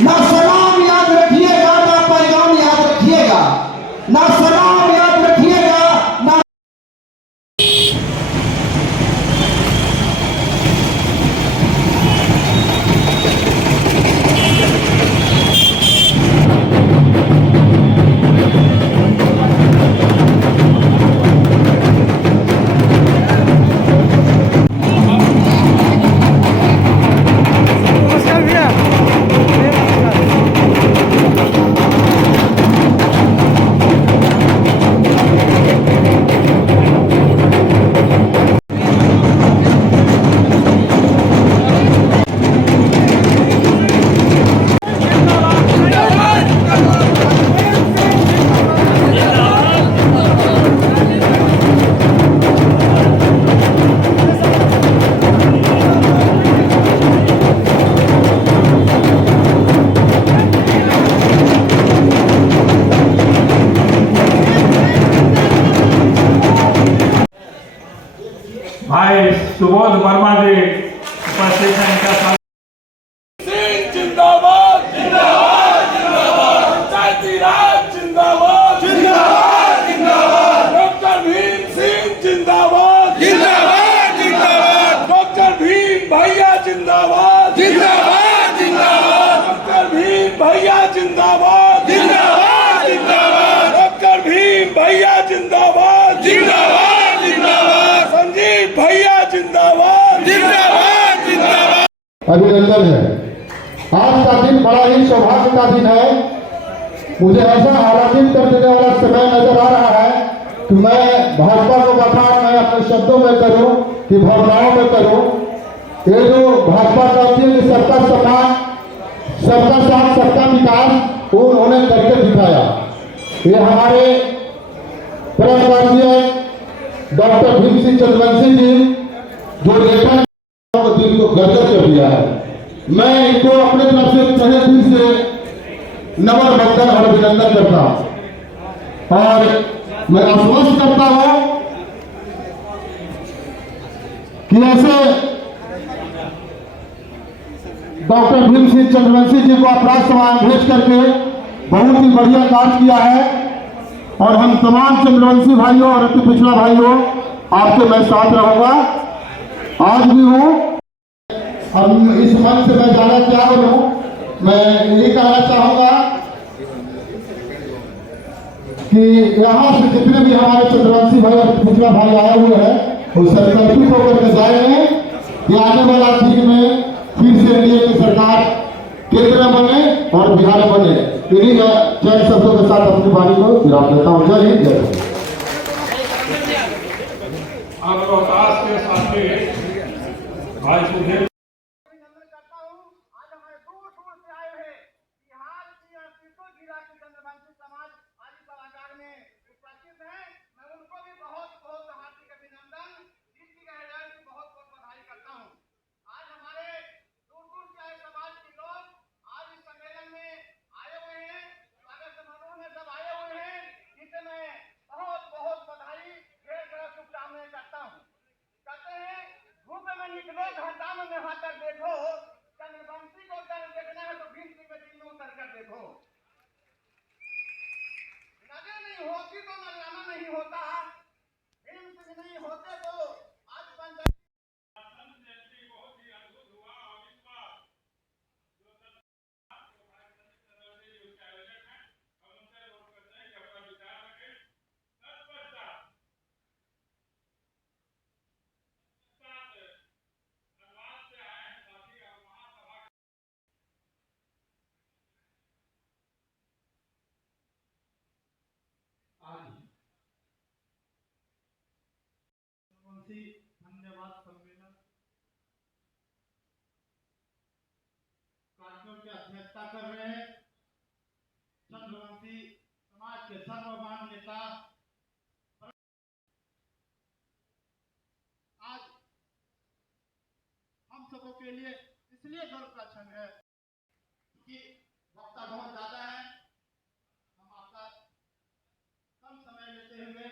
ना सलाम याद रखिएगा, ना पैगाम याद रखिएगा, ना सलाम याद रखिएगा, ना भाई सुबोध वर्मा जी उपस्थित हैं, इनका सिंह जिंदाबाद जिंदाबाद जिंदाबाद, पंचायती राज जिंदाबाद जिंदाबाद जिंदाबाद, डॉक्टर भीम सिंह जिंदाबाद जिंदाबाद जिंदाबाद, डॉक्टर भीम भैया जिंदाबाद जिंदाबाद जिंदाबाद, डॉक्टर भीम भैया जिंदाबाद जिंदाबाद जिंदाबाद, डॉक्टर भीम भैया जिंदाबाद जिंदाबाद जिंदाबाद, संजीव भैया जिंदाबाद जिंदाबाद जिंदाबाद। अभिनंदन है। आज का दिन बड़ा ही सौभाग्य का दिन है। मुझे ऐसा आराधित कर देने वाला समय नजर आ रहा है कि मैं भाजपा को बता, मैं अपने शब्दों में करूं कि भावनाओं में करूं। ये जो भाजपा कहती है कि सबका सम्मान, सबका साथ, सबका विकास, वो उन्होंने करके दिखाया। ये हमारे परम डॉक्टर भीम सिंह चंद्रवंशी जी जो नेता दिल को गदगद कर दिया है। मैं इनको अपने तरफ से तहे दिल से नमन वंदन और अभिनंदन करता हूं और मैं आश्वस्त करता हूं कि ऐसे डॉक्टर भीम सिंह चंद्रवंशी जी को अपराध सम्मान भेज करके बहुत ही बढ़िया कार्य किया है और हम तमाम चंद्रवंशी भाइयों और अति पिछड़ा भाइयों आपके मैं साथ रहूंगा, आज भी हूं। अब इस मंच से मैं जाना क्या बोलूं, मैं यही कहना चाहूंगा कि यहाँ से जितने भी हमारे चंद्रवंशी भाई और पिछड़ा भाई आए हुए हैं वो संकल्पित होकर के जाएंगे कि आने वाला दिन में फिर से एनडीए की सरकार केंद्र में बने और बिहार में बने। इन्हीं जय शब्दों के साथ अपनी वाणी को विराम देता हूँ। जय हिंद, जय हिंद। आप रोहतास के साथी भाई सुधीर निकलो घाटा में नहा कर देखो, चंद्रवंशी को अगर देखना है तो भीम सिंह में दिल में उतर कर देखो। नजर नहीं होती तो नजराना नहीं होता, भीम सिंह नहीं होते तो आज पंचायत बहुत ही अद्भुत हुआ और इस बार जो उसके आयोजक हैं और उनसे लोग करते हैं कि अपना विचार रखें। धन्यवाद सम्मेलन कार्यक्रम की अध्यक्षता कर रहे हैं चंद्रवंशी समाज के सर्वमान्य नेता। आज हम सबों के लिए इसलिए गर्व का क्षण है कि वक्ता बहुत ज्यादा है, हम आपका कम समय लेते हुए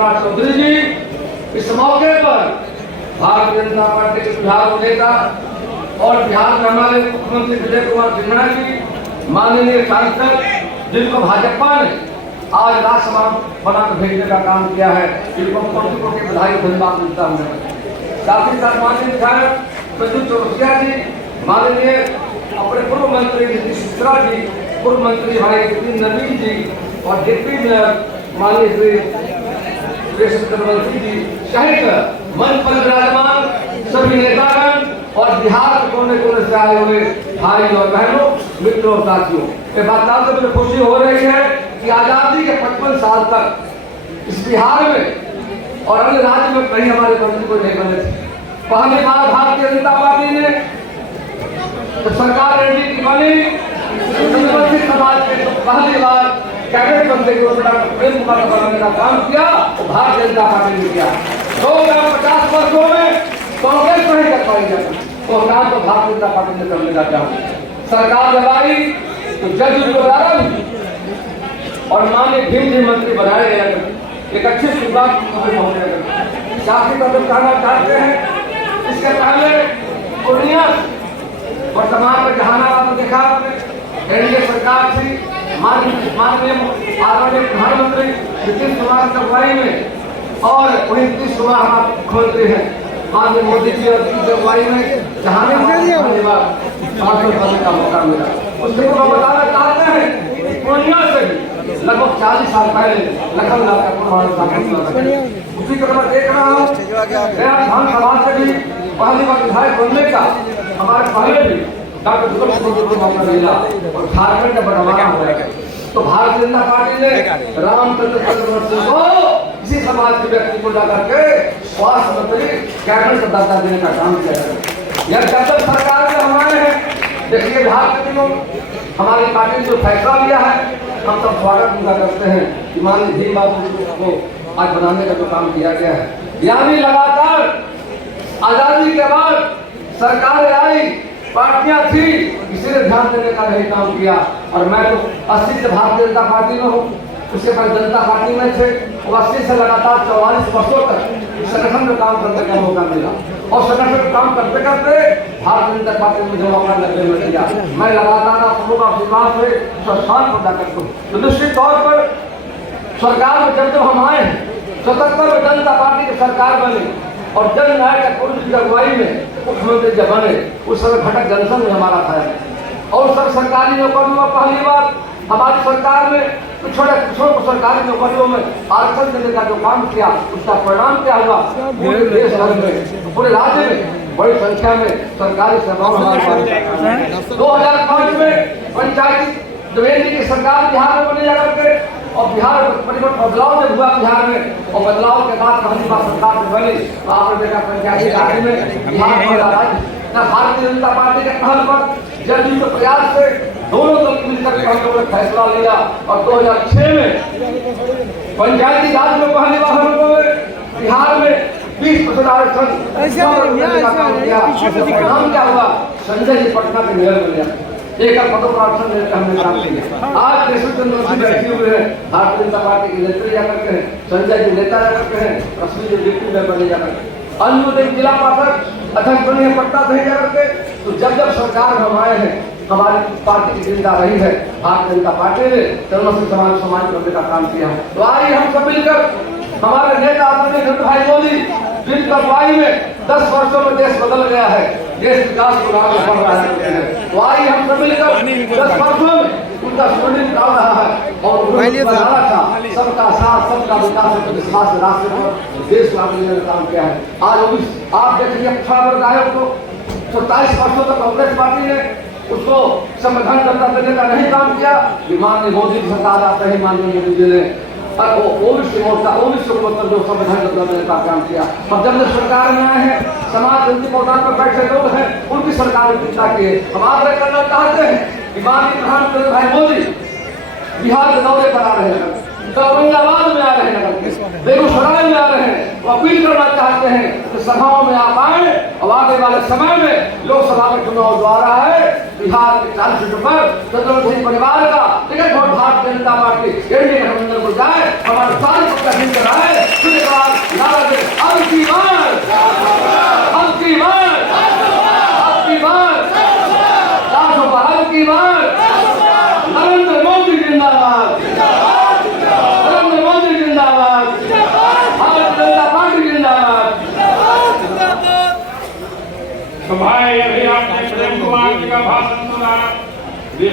चौधरी जी इस मौके पर भारतीय जनता पार्टी के बिहार नेता और बिहार में हमारे मुख्यमंत्री विजय कुमार सिन्हा जी, माननीय सांसद, जिनको भाजपा ने आज राज्यसभा बनाकर भेजने का काम किया है, जिनको मुख्यमंत्री के बधाई धन्यवाद मिलता हूँ। साथ ही साथ माननीय विधायक प्रद्युम्न चौरसिया जी, माननीय अपने पूर्व मंत्री नीतीश मिश्रा जी, पूर्व मंत्री भाई नवीन जी और डिप्टी मेयर माननीय श्री चक्रवर्ती जी सहित मंच पर विराजमान सभी नेतागण और बिहार के कोने कोने से आए हुए भाई और बहनों, मित्रों और साथियों, ये बात से मुझे खुशी हो रही है कि आजादी के 55 साल तक इस बिहार में और अन्य राज्य में कहीं हमारे मंत्री को नहीं बने थे। पहली बार भारतीय जनता पार्टी ने तो सरकार एनडीए की बनी, समाज के पहली बार कैबिनेट मंत्री को प्रेम कुमार बनाने का काम किया तो भारतीय जनता पार्टी ने किया। 2050 वर्षों में कांग्रेस नहीं कर पाएगी तो काम तो भारतीय जनता पार्टी ने करने का काम। सरकार जब आई तो जज द्वारा भी और माननीय भीम जी मंत्री बनाए गए, एक अच्छी शुरुआत होने लगी। साथ ही कदम कहना चाहते हैं, इसके पहले पूर्णिया वर्तमान में जहानाबाद में देखा आपने एनडीए सरकार थी, माननीय आदरणीय प्रधानमंत्री नीतीश कुमार की अगुवाई में और वही नीतीश कुमार हमारे मुख्यमंत्री हैं, माननीय मोदी जी और की अगुवाई में जहानाबाद का मौका मिला। उसके को बताना चाहते हैं पूर्णिया से भी लगभग 40 साल पहले लखन लाल का उसी तरह देख रहा हूँ विधानसभा से भी पहली बार विधायक बनने का हमारे पहले भी डॉक्टर को मौका मिला और झारखंड का बंटवारा हो गया। तो भारतीय जनता पार्टी ने रामचंद्र चक्रवर्ती को इसी समाज के व्यक्ति को जाकर के स्वास्थ्य मंत्री कैबिनेट का दर्जा देने का काम किया। यह जब सरकार में हमारे हैं, देखिए बिहार के दिनों हमारी पार्टी ने जो फैसला लिया है हम सब स्वागत उनका करते हैं कि माननीय भीम बाबू को आज बनाने का जो काम किया गया है। यानी लगातार आजादी के बाद सरकार आई, पार्टियां थी, किसी ने ध्यान देने का नहीं काम किया। और मैं तो 80 से भारतीय जनता पार्टी में हूँ, उसके बाद जनता पार्टी में थे, वो 80 से लगातार 44 वर्षों तक संगठन में काम करने का मौका मिला और संगठन में काम करते करते भारतीय जनता पार्टी में मुझे मौका लगने में दिया। मैं लगातार आप लोगों का आशीर्वाद से संस्थान पर जाकर हूँ। तो निश्चित तौर पर सरकार में जब हम आए 77 में जनता पार्टी की सरकार बनी और जन नायक की अगुवाई में मुख्यमंत्री जब बने उस समय घटक जनसंघ में हमारा था और सब सरकारी नौकरियों में पहली बार हमारी सरकार में पिछड़े किशोर को सरकारी नौकरियों में आरक्षण देने का जो काम किया उसका परिणाम क्या हुआ, पूरे देश भर में पूरे राज्य में बड़ी संख्या में सरकारी सेवाओं हमारे 2005 में पंचायती जमीन की सरकार बिहार में बनी जाकर के और बिहार परिवर्तन बदलाव जब हुआ बिहार में और बदलाव के बाद पहली बार सरकार बनी तो आपने देखा पंचायती राज में बिहार भारतीय जनता पार्टी के पहल पर जदयू के प्रयास से दोनों दल मिलकर फैसला लिया और 2006 में पंचायती राज में पहली बार हम लोगों ने बिहार में 20% आरक्षण नाम क्या हुआ, संजय जी पटना के मेयर बन गया। एक पदों पर आरक्षण देकर हमने काम किया। आज केशव चंद्र बैठे हुए हैं, भारतीय जनता पार्टी के नेत्री जाकर के हैं, संजय जी नेता जाकर के हैं, रश्मि जी डिप्टी मेयर बने जाकर के, अनुदेव जिला पार्षद अध्यक्ष बने पटना से जाकर के। तो जब जब सरकार हम आए हैं हमारी पार्टी की चिंता रही है, भारतीय जनता पार्टी ने सर्वश्रेष्ठ समाज करने का काम किया है। तो आइए हम सब मिलकर हमारे नेता आदरणीय नरेंद्र भाई मोदी जिनकी अगुवाई में 10 वर्षों में देश बदल गया है, देश विकास को आगे बढ़ रहा है। तो आइए हम सब मिलकर 10 वर्षों में उनका स्वर्णिम काल रहा है और उन्होंने बनाना था सबका साथ सबका विकास के विश्वास के रास्ते पर देश को आगे लेने का काम किया है। आज आप देखिए 18 वर्ग आयोग को 27 वर्षों तक कांग्रेस पार्टी ने उसको संविधान दर्जा देने का नहीं काम किया। माननीय मोदी की सरकार आते ही माननीय मोदी जी ने ओबीसी मोर्चा ओबीसी को मतलब जो संविधान दर्जा देने का काम किया। और जब सरकार में आए हैं समाज उनकी मैदान पर बैठे लोग हैं उनकी सरकार ने चिंता की। हम आग्रह करना चाहते हैं कि माननीय प्रधानमंत्री भाई मोदी बिहार के दौरे पर आ रहे हैं, औरंगाबाद में आ रहे हैं, बेगूसराय में आ रहे हैं, वो अपील करना चाहते हैं कि सभाओं में आप आए और आने वाले समय में लोकसभा में चुनाव द्वारा है बिहार के 40 सीटों पर चंद्रवंशी परिवार का ticket vote Bharatiya Janata party NDA गठबंधन को जाए, हमारे सारे पक्का कराए।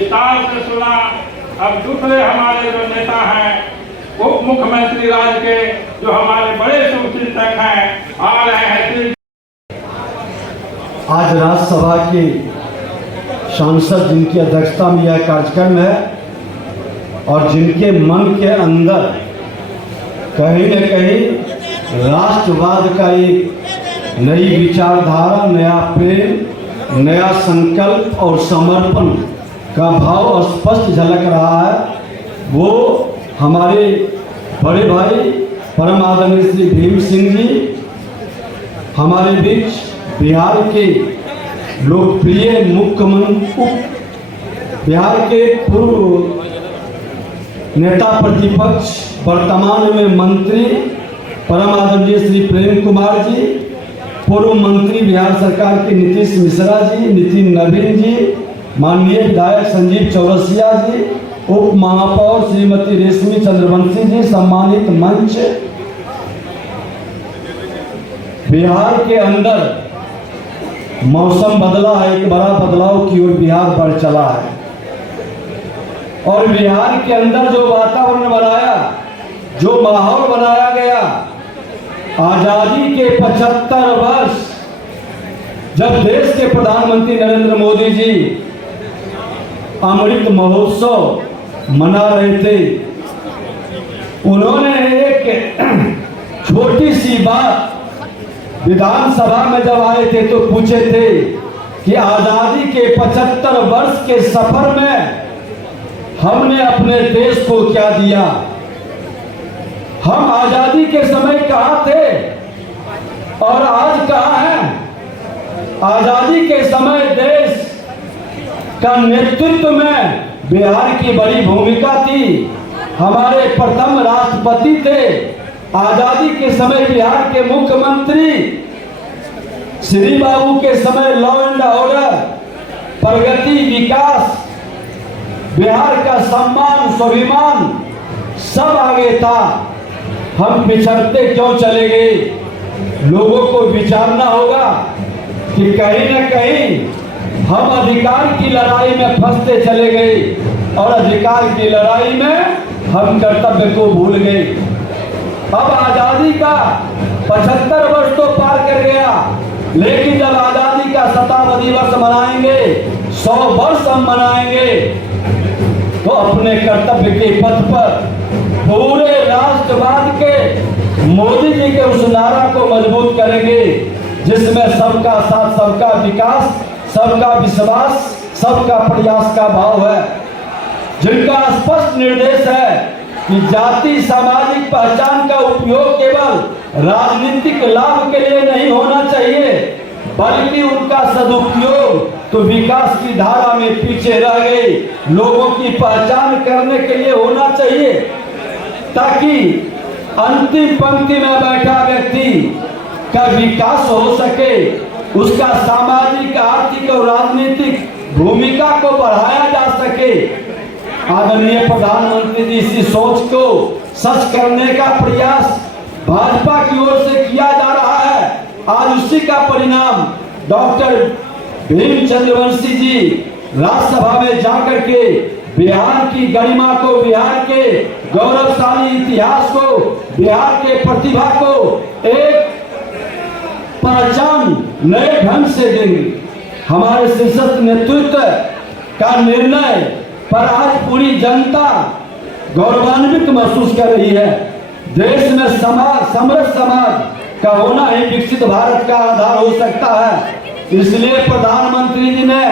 विस्तार से सुना। अब दूसरे हमारे जो नेता हैं उप मुख्यमंत्री राज्य के, जो हमारे बड़े शुभचिंतक हैं, आ रहे हैं। आज राज्यसभा के सांसद जिनकी अध्यक्षता में यह कार्यक्रम है और जिनके मन के अंदर कहीं न कहीं राष्ट्रवाद का एक नई विचारधारा, नया प्रेम, नया संकल्प और समर्पण का भाव स्पष्ट झलक रहा है, वो हमारे बड़े भाई परम आदरणीय श्री भीम सिंह जी हमारे बीच बिहार के लोकप्रिय मुख्यमंत्री, बिहार के पूर्व नेता प्रतिपक्ष, वर्तमान में मंत्री परम आदरणीय श्री प्रेम कुमार जी, पूर्व मंत्री बिहार सरकार के नीतीश मिश्रा जी, नितिन नवीन जी, माननीय विधायक संजीव चौरसिया जी, उप महापौर श्रीमती रेशमी चंद्रवंशी जी, सम्मानित मंच। बिहार के अंदर मौसम बदला है, एक बड़ा बदलाव की ओर बिहार बढ़ चला है और बिहार के अंदर जो वातावरण बनाया, जो माहौल बनाया गया, आजादी के 75 वर्ष जब देश के प्रधानमंत्री नरेंद्र मोदी जी अमृत महोत्सव मना रहे थे, उन्होंने एक छोटी सी बात विधानसभा में जब आए थे तो पूछे थे कि आजादी के 75 वर्ष के सफर में हमने अपने देश को क्या दिया। हम आजादी के समय कहाँ थे और आज कहाँ हैं। आजादी के समय देश का नेतृत्व में बिहार की बड़ी भूमिका थी। हमारे प्रथम राष्ट्रपति थे। आजादी के समय बिहार के मुख्यमंत्री श्री बाबू के समय लॉ एंड ऑर्डर, प्रगति, विकास, बिहार का सम्मान, स्वाभिमान सब आगे था। हम पिछड़ते क्यों चले गए? लोगों को विचारना होगा कि कहीं न कहीं हम अधिकार की लड़ाई में फंसते चले गए और अधिकार की लड़ाई में हम कर्तव्य को भूल गए। अब आजादी का 75 वर्ष तो पार कर गया, लेकिन जब आजादी का शताब्दी वर्ष मनाएंगे, 100 वर्ष हम मनाएंगे, तो अपने कर्तव्य के पथ पर पूरे राष्ट्रवाद के मोदी जी के उस नारा को मजबूत करेंगे जिसमें सबका साथ, सबका विकास, सबका विश्वास, सबका प्रयास का भाव है, जिनका स्पष्ट निर्देश है कि जाति सामाजिक पहचान का उपयोग केवल राजनीतिक लाभ के लिए नहीं होना चाहिए, बल्कि उनका सदुपयोग तो विकास की धारा में पीछे रह गए लोगों की पहचान करने के लिए होना चाहिए, ताकि अंतिम पंक्ति में बैठा व्यक्ति का विकास हो सके, उसका सामाजिक, आर्थिक और राजनीतिक भूमिका को बढ़ाया जा सके। आदरणीय प्रधानमंत्री जी इसी सोच को सच करने का प्रयास भाजपा की ओर से किया जा रहा है। आज उसी का परिणाम डॉक्टर भीम चंद्रवंशी जी राज्यसभा में जाकर के बिहार की गरिमा को, बिहार के गौरवशाली इतिहास को, बिहार के प्रतिभा को एक पहचान नए ढंग से देंगे। हमारे शीर्षस्थ नेतृत्व का निर्णय पर आज पूरी जनता गौरवान्वित महसूस कर रही है। देश में समृद्ध समाज का होना ही विकसित भारत का आधार हो सकता है। इसलिए प्रधानमंत्री जी ने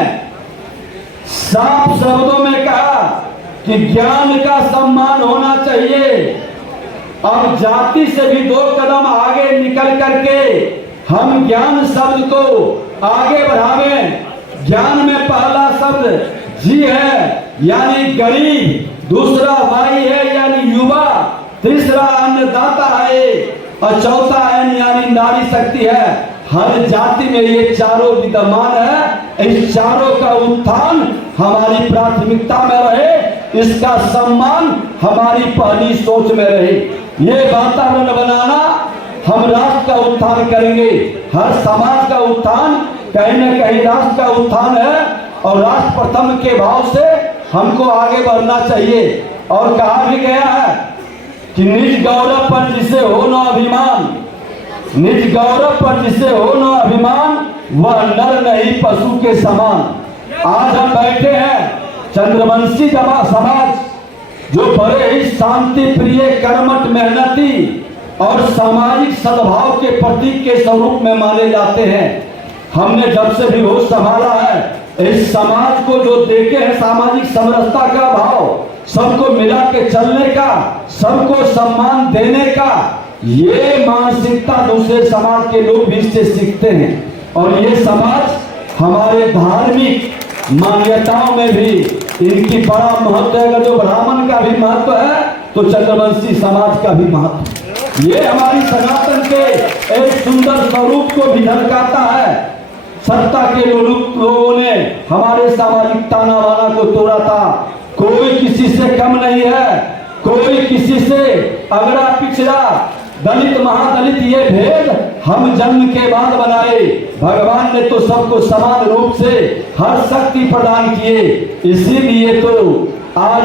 साफ शब्दों में कहा कि ज्ञान का सम्मान होना चाहिए। अब जाति से भी 2 कदम आगे निकल करके हम ज्ञान शब्द को आगे बढ़ावें। ज्ञान में पहला शब्द जी है यानी गरीब, दूसरा वाई है यानी युवा, तीसरा अन्नदाता है और चौथा एन यानी नारी शक्ति है। हर जाति में ये चारों विद्यमान है। इस चारों का उत्थान हमारी प्राथमिकता में रहे, इसका सम्मान हमारी पहली सोच में रहे। ये वातावरण बनाना हम राष्ट्र का उत्थान करेंगे। हर समाज का उत्थान कहीं न कहीं राष्ट्र का उत्थान है और राष्ट्र प्रथम के भाव से हमको आगे बढ़ना चाहिए। और कहा भी गया है कि निज गौरव पर जिसे हो न अभिमान, निज गौरव पर जिसे हो न अभिमान, वह नर नहीं पशु के समान। आज हम बैठे हैं चंद्रवंशी समाज, जो बड़े ही शांति प्रिय, कर्मठ, मेहनती और सामाजिक सद्भाव के प्रतीक के स्वरूप में माने जाते हैं। हमने जब से भी होश संभाला है, इस समाज को जो देखे हैं सामाजिक समरसता का भाव, सबको मिला के चलने का, सबको सम्मान देने का, ये मानसिकता दूसरे समाज के लोग भी इससे सीखते हैं। और ये समाज हमारे धार्मिक मान्यताओं में भी इनकी बड़ा महत्व है। अगर जो ब्राह्मण का भी महत्व है तो चंद्रवंशी समाज का भी महत्व। ये हमारी सनातन के एक सुंदर स्वरूप को भी झलकाता है। सत्ता के लोगों ने हमारे सामाजिक ताना बाना को तोड़ा था। कोई किसी से कम नहीं है, कोई किसी से अगड़ा पिछड़ा, दलित महादलित ये भेद हम जन्म के बाद बनाए। भगवान ने तो सबको समान रूप से हर शक्ति प्रदान किए। इसीलिए तो आज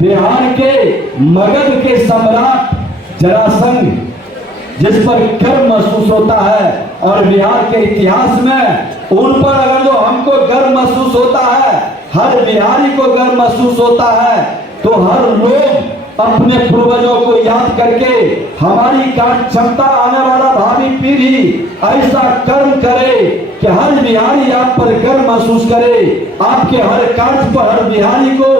बिहार के मगध के सम्राट जरासंध, जिस पर गर्व महसूस होता है, और बिहार के इतिहास में उन पर अगर जो हमको गर्व महसूस होता है, हर बिहारी को गर्व महसूस होता है, तो हर लोग अपने पूर्वजों को याद करके हमारी कार्य क्षमता आने वाला भावी पीढ़ी ऐसा कर्म करे कि हर बिहारी आप पर गर्व महसूस करे, आपके हर कार्य पर हर बिहारी को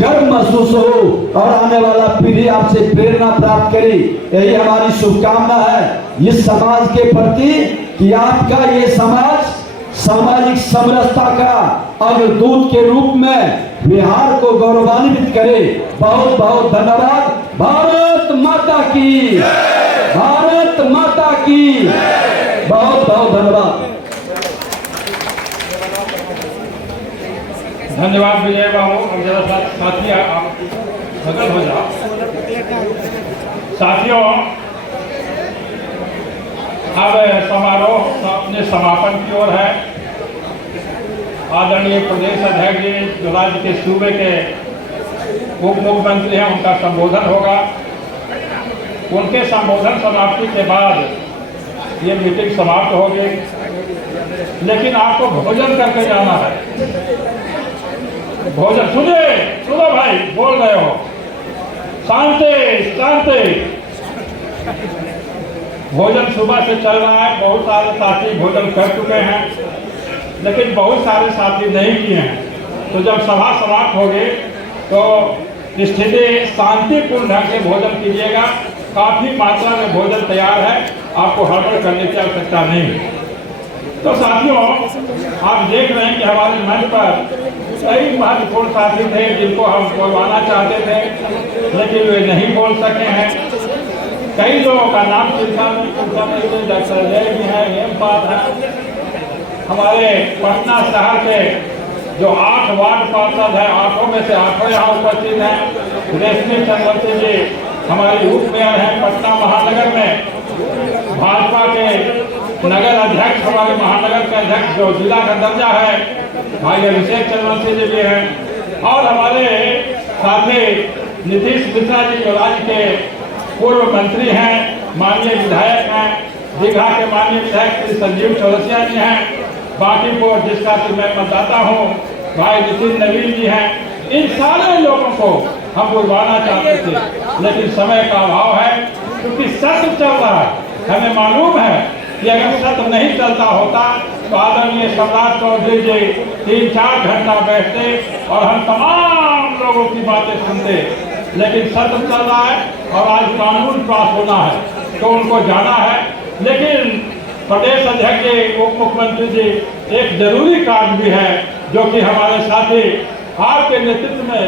गर्व महसूस हो, और आने वाला पीढ़ी आपसे प्रेरणा प्राप्त करे। यही हमारी शुभकामना है इस समाज के प्रति कि आपका ये समाज सामाजिक समरसता का अग्रदूत के रूप में बिहार को गौरवान्वित करे। बहुत बहुत धन्यवाद। भारत माता की, भारत माता की, बहुत बहुत धन्यवाद। धन्यवाद विजय बाबू। अब जरा साथी आप बगल हो जाओ। साथियों, अब समारोह अपने समापन की ओर है। आदरणीय प्रदेश अध्यक्ष जी, जो राज्य के सूबे के उप मुख्यमंत्री हैं, उनका संबोधन होगा। उनके संबोधन समाप्ति के बाद ये मीटिंग समाप्त होगी, लेकिन आपको भोजन करके जाना है। भोजन सुनो भाई, बोल रहे हो, शांति शांति। भोजन सुबह से चल रहा है। बहुत सारे साथी भोजन कर चुके हैं, लेकिन बहुत सारे साथी नहीं किए हैं। तो जब सभा समाप्त होगी तो स्थिति शांतिपूर्ण ढंग से भोजन कीजिएगा। काफी मात्रा में भोजन तैयार है, आपको हड़बड़ करने की आवश्यकता नहीं। तो साथियों, आप देख रहे हैं कि हमारे मंच पर कई महत्वपूर्ण साथी थे जिनको हम बोलवाना चाहते थे, लेकिन वे नहीं बोल सके हैं। कई लोगों का नाम चिंता नहीं, डॉक्टर जय भी है, हेमपाल है। हमारे पटना शहर के जो 8 वार्ड पार्षद है, 8 में से 8 यहाँ उपस्थित हैं। रेशमी चंद्रवंशी जी हमारी उप मेयर हैं पटना महानगर में। भाजपा के नगर अध्यक्ष, हमारे महानगर के अध्यक्ष जो जिला का दर्जा है, भाई अभिषेक चंद्रवंशी जी भी हैं। और हमारे साथी नीतीश मिश्रा जी जो राज्य के पूर्व मंत्री हैं, माननीय विधायक हैं। दीघा के माननीय विधायक श्री संजीव चौरसिया जी हैं। बांकीपुर जिसका कि मैं मतदाता हूँ, भाई नितिन नवीन जी हैं। इन सारे लोगों को हम बुलवाना चाहते थे, लेकिन समय का अभाव है, क्योंकि सत्र चल रहा है। हमें मालूम है कि अगर सत्र नहीं चलता होता तो आदरणीय सम्राट चौधरी जी 3-4 घंटा बैठते और हम तमाम लोगों की बातें सुनते। लेकिन सत्र चल रहा है और आज कानून पास होना है तो उनको जाना है। लेकिन प्रदेश अध्यक्ष जी, उप मुख्यमंत्री जी, एक जरूरी कार्य भी है जो कि हमारे साथी आपके नेतृत्व में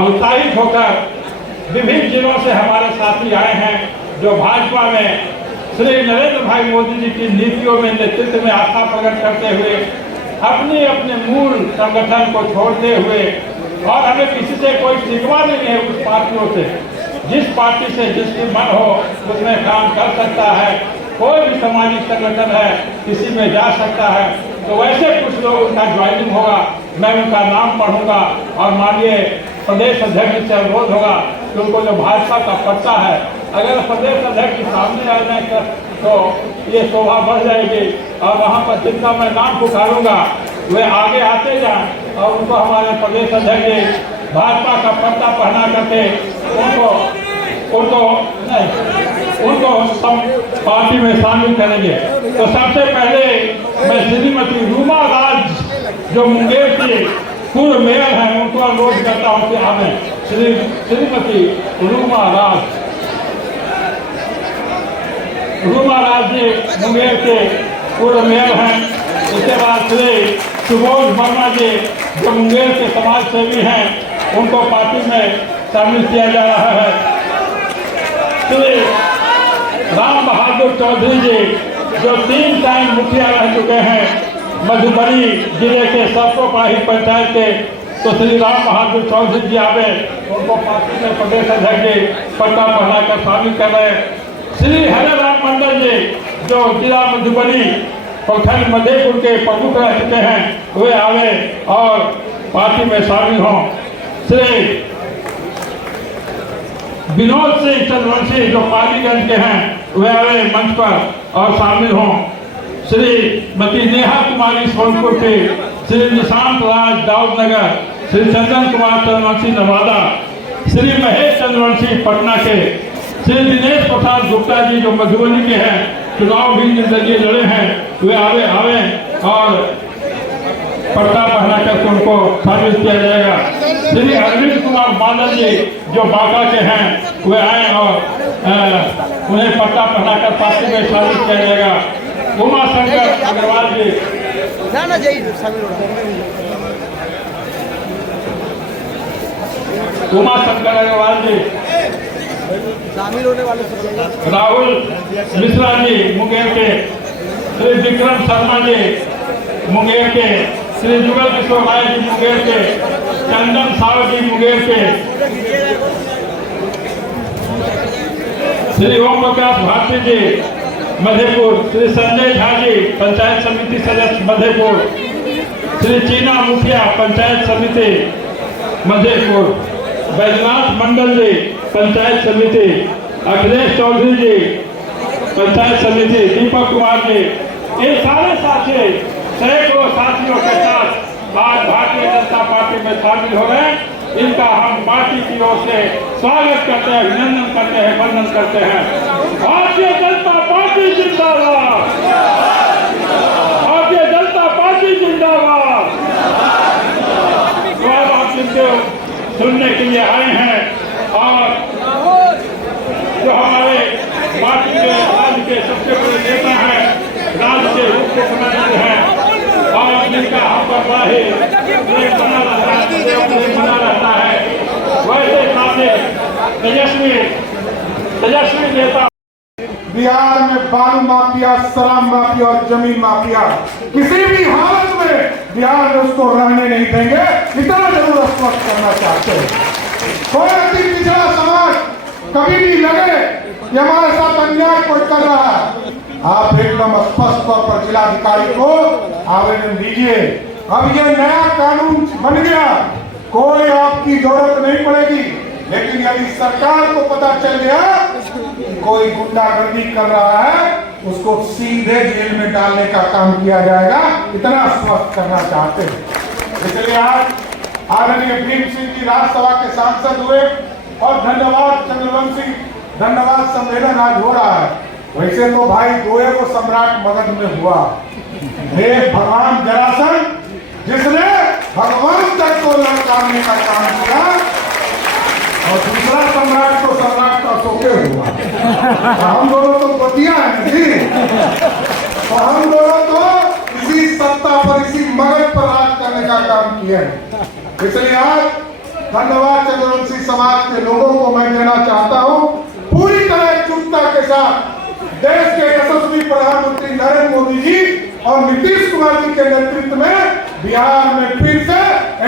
उत्साहित होकर विभिन्न जिलों से हमारे साथी आए हैं, जो भाजपा में श्री नरेंद्र भाई मोदी जी की नीतियों में नेतृत्व में आस्था प्रकट करते हुए अपने अपने मूल संगठन को छोड़ते हुए, और हमें किसी से कोई शिकवा नहीं है उस पार्टियों से। जिस पार्टी से जिसकी मन हो उसमें काम कर सकता है। कोई भी सामाजिक संगठन है, किसी में जा सकता है। तो वैसे कुछ लोग उनका ज्वाइनिंग होगा, मैं उनका नाम पढ़ूंगा और माननीय प्रदेश अध्यक्ष से अनुरोध होगा कि उनको जो भाजपा का पर्चा है, अगर प्रदेश अध्यक्ष के सामने आ जाए तो ये शोभा बढ़ जाएगी और वहाँ पर जिनका मैं नाम पुकारूंगा वे आगे आते जाएं और उनको हमारे प्रदेश अध्यक्ष भाजपा का पर्चा पहना करके उनको पार्टी में शामिल करेंगे। तो सबसे पहले मैं श्रीमती रूमा राज जो मुंगेर की पूर्व मेयर हैं उनको अनुरोध करता हूँ कि हमें श्रीमती रूमा राज जी मुंगेर के पूर्व मेयर हैं। इसके बाद श्री सुबोध वर्मा जी जो मुंगेर के समाज सेवी हैं उनको पार्टी में शामिल किया जा रहा है। श्री राम बहादुर चौधरी जी जो 3 टाइम मुखिया रह चुके हैं मधुबनी जिले के सरसोपाही पंचायत के, तो श्री राम बहादुर चौधरी जी आवे उनको पार्टी में प्रदेश अध्यक्ष पर्चा पहनाकर शामिल कर रहे हैं। श्री हरे राम मंडल जी जो जिला मधुबनी प्रखंड मधेपुर के प्रमुख रह चुके हैं वे आवे और पार्टी में शामिल हों। श्री विनोद सिंह चंद्रवंशी जो पालीगंज के हैं वे आवे मंच पर और शामिल हों। श्रीमती नेहा कुमारी सोनपुर के, श्री निशांत राज दाऊदनगर, श्री चंदन कुमार चंद्रवंशी नवादा, श्री महेश चंद्रवंशी पटना के, श्री दिनेश प्रसाद गुप्ता जी जो मधुबनी के हैं, चुनाव भी जिंदगी लड़े हैं, वे आवे और पर्चा पहना करके उनको शामिल किया जाएगा। श्री अरविंद कुमार बादल जी जो बांका के हैं वे आए और उन्हें पर्चा पहनाकर पार्टी में शामिल किया जाएगा। उमा शंकर अग्रवाल जी उमा शंकर अग्रवाल जी शामिल होने वाले राहुल मिश्रा जी मुंगेर के, श्री विक्रम शर्मा जी मुंगेर के, श्री जुगल किशोर राय जी मुंगेर के, चंदन साव जी मुंगेर के, श्री ओम प्रकाश भारती जी मधेपुर, श्री संजय झा जी पंचायत समिति सदस्य मधेपुर, श्री चीना मुखिया पंचायत समिति मधेपुर, बैजनाथ मंडल जी पंचायत समिति, अखिलेश चौधरी जी पंचायत समिति, दीपक कुमार जी, ये सारे साथी सैकड़ों साथियों के साथ आज भारतीय जनता पार्टी में शामिल हो गए। इनका हम पार्टी की ओर से स्वागत करते हैं, अभिनंदन करते हैं, वंदन करते हैं। भारतीय जनता पार्टी जिंदाबाद, भारतीय जनता पार्टी जिंदाबाद। तो अब आप जिनको सुनने के लिए आए हैं और जो हमारे पार्टी के राज्य के सबसे बड़े नेता हैं, राज्य के उप मुख्यमंत्री हैं और जिनका हम पर बना रहता है, वैसे साथी तेजस्वी नेता। बिहार में बालू माफिया, शराब माफिया और जमीन माफिया किसी भी हालत में बिहार में उसको रहने नहीं देंगे, इतना जरूर स्पष्ट करना चाहते हैं। कोई अति पिछड़ा समाज कभी भी लगे कि हमारे साथ अन्याय कोई कर रहा है, आप एकदम स्पष्ट तौर पर जिलाधिकारी को आवेदन दीजिए। अब ये नया कानून बन गया, कोई आपकी जरूरत नहीं पड़ेगी, लेकिन यदि सरकार को पता चल गया कोई गुंडागर्दी कर रहा है उसको सीधे जेल में डालने का काम किया जाएगा, इतना स्पष्ट करना चाहते हैं। इसलिए आज आदरणीय भीम सिंह जी राज्यसभा के सांसद हुए और धन्यवाद चंद्रवंशी, धन्यवाद सम्मेलन आज हो रहा है। वैसे तो भाई गोए को सम्राट मगध में हुआ, एक भगवान जरासंध जिसने भगवान तक को ललकारने का काम किया और दूसरा सम्राट को सम्राट का सोके हुआ। हम दोनों तो पतिया हैं जी, और हम दोनों तो इसी सत्ता पर, इसी मगध पर राज करने का काम किया है। इसलिए आज धन्यवाद चंद्रवंशी समाज के लोगों को मैं देना चाहता हूं, पूरी तरह एकजुटता के साथ देश के यशस्वी प्रधानमंत्री नरेंद्र मोदी जी और नीतीश कुमार जी के नेतृत्व में बिहार में फिर से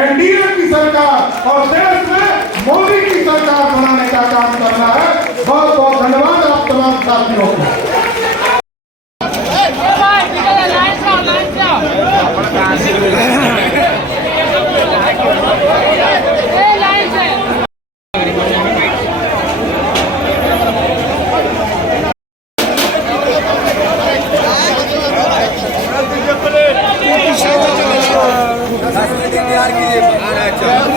एनडीए की सरकार और देश में मोदी की सरकार बनाने का काम करना है। बहुत बहुत धन्यवाद आप तमाम साथियों को। नमस्कार कीजिए।